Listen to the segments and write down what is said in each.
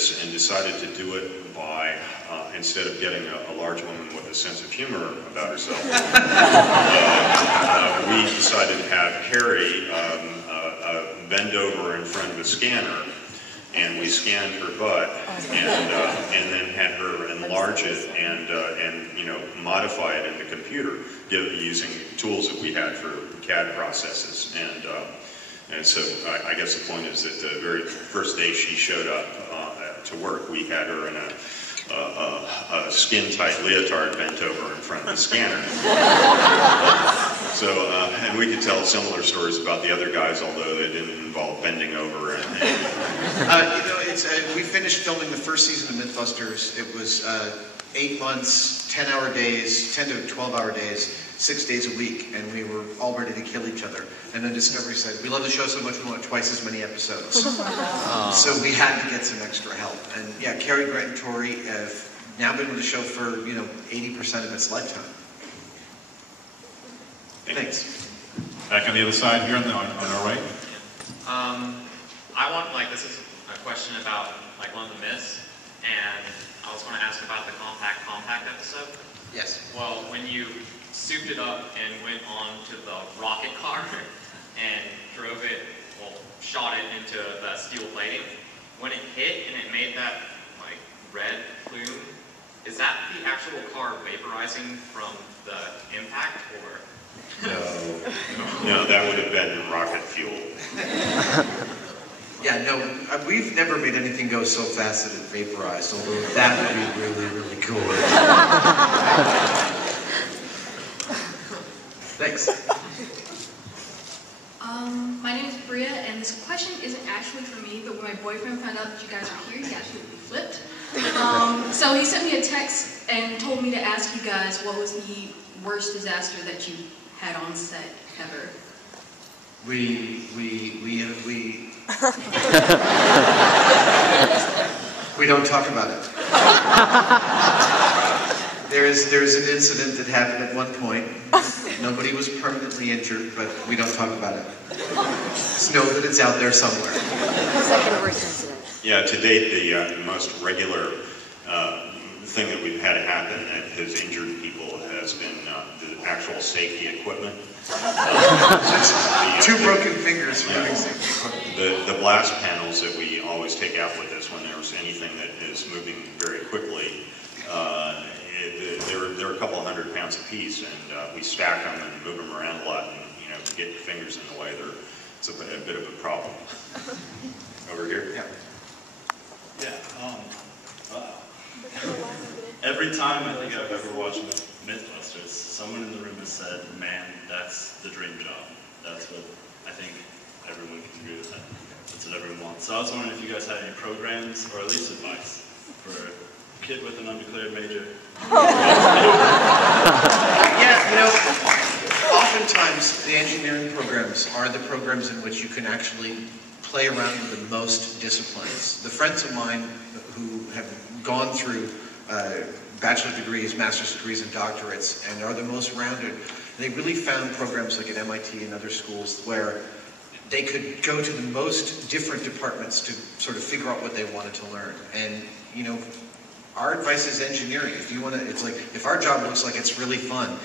this and decided to do it by, instead of getting a large woman with a sense of humor about herself, we decided to have Carrie bend over in front of a scanner, and we scanned her butt, and then had her enlarge it and modify it in the computer, using tools that we had for CAD processes. And so I guess the point is that the very first day she showed up to work, we had her in a skin-tight leotard bent over in front of the scanner. And we could tell similar stories about the other guys, although they didn't involve bending over. We finished filming the first season of Mythbusters. It was 8 months, 10-hour days, 10 to 12-hour days, 6 days a week, and we were all ready to kill each other. And then Discovery said, "We love the show so much we want twice as many episodes." So we had to get some extra help. And yeah, Cary Grant and Tori have now been with the show for 80% of its lifetime. Thanks. Back on the other side here on our way. I want, this is a question about one of the myths, and I was going to ask about the compact episode. Yes. Well, when you souped it up and went on to the rocket car and drove it, shot it into the steel plating, when it hit and it made that red plume, is that the actual car vaporizing from the impact, or? No, that would have been rocket fuel. Yeah, no, we've never made anything go so fast that it vaporized, although that would be really, really cool. Thanks. My name is Bria, and this question isn't actually for me, but when my boyfriend found out that you guys were here, he absolutely flipped. So he sent me a text and told me to ask you guys what was the worst disaster that you had on set ever. We don't talk about it. There's an incident that happened at one point. Nobody was permanently injured, but we don't talk about it. Just know that it's out there somewhere. Second worst incident. Yeah, to date, the most regular thing that we've had happen that has injured people has been the actual safety equipment. Two broken fingers moving safety equipment. The blast panels that we always take out with us when there's anything that is moving very quickly, they're a couple 100 pounds a piece, and we stack them and move them around a lot, and to get your fingers in the way, it's a bit of a problem. Over here? Yeah. Every time I think I've ever watched Mythbusters, someone in the room has said, "Man, that's the dream job." That's what I think everyone can agree with that. That's what everyone wants. So I was wondering if you guys had any programs or at least advice for a kid with an undeclared major. Yeah, oftentimes the engineering programs are the programs in which you can actually play around with the most disciplines. The friends of mine who have gone through bachelor's degrees, master's degrees, and doctorates, and are the most rounded, they really found programs like at MIT and other schools where they could go to the most different departments to sort of figure out what they wanted to learn. And our advice is engineering. If you want to, it's like if our job looks like it's really fun,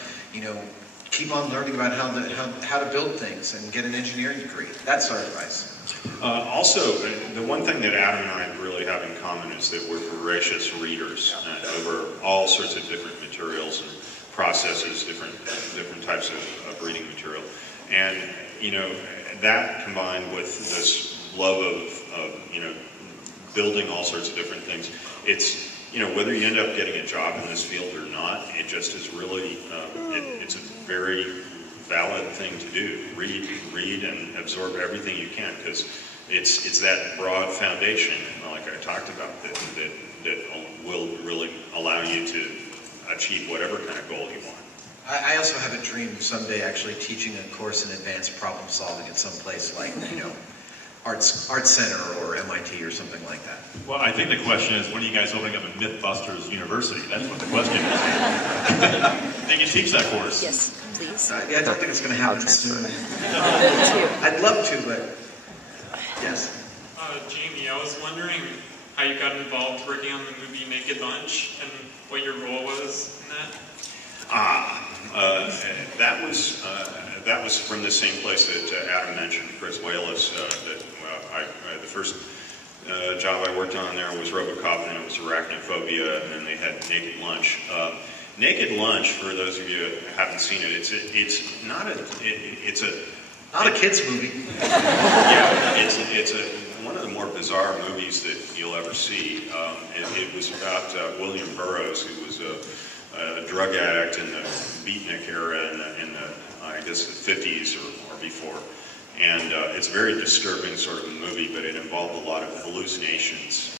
keep on learning about how to build things and get an engineering degree. That's our advice. Also, the one thing that Adam and I really have in common is that we're voracious readers over all sorts of different materials and processes, different types of reading material. And, that combined with this love of building all sorts of different things, it's, whether you end up getting a job in this field or not, it just is really, it's a very valid thing to do. Read and absorb everything you can, because it's that broad foundation, like I talked about, that will really allow you to achieve whatever kind of goal you want. I also have a dream of someday actually teaching a course in advanced problem solving at some place like, Arts Center or MIT or something like that. Well, I think the question is, when are you guys opening up a Mythbusters University? That's what the question is. They can teach that course. Yes, please. Yeah, I don't think it's going to happen soon. I'd love to, but yes. Jamie, I was wondering, how you got involved working on the movie Naked Lunch and what your role was in that? That was from the same place that Adam mentioned, Chris Wallace. The first job I worked on there was RoboCop, and it was arachnophobia, and then they had Naked Lunch. Naked Lunch, for those of you who haven't seen it, it's not a kids movie. Yeah, it's one of the more bizarre movies that you'll ever see. It was about William Burroughs, who was a drug addict in the beatnik era in the I guess the 50s or before. And it's a very disturbing sort of movie, but it involved a lot of hallucinations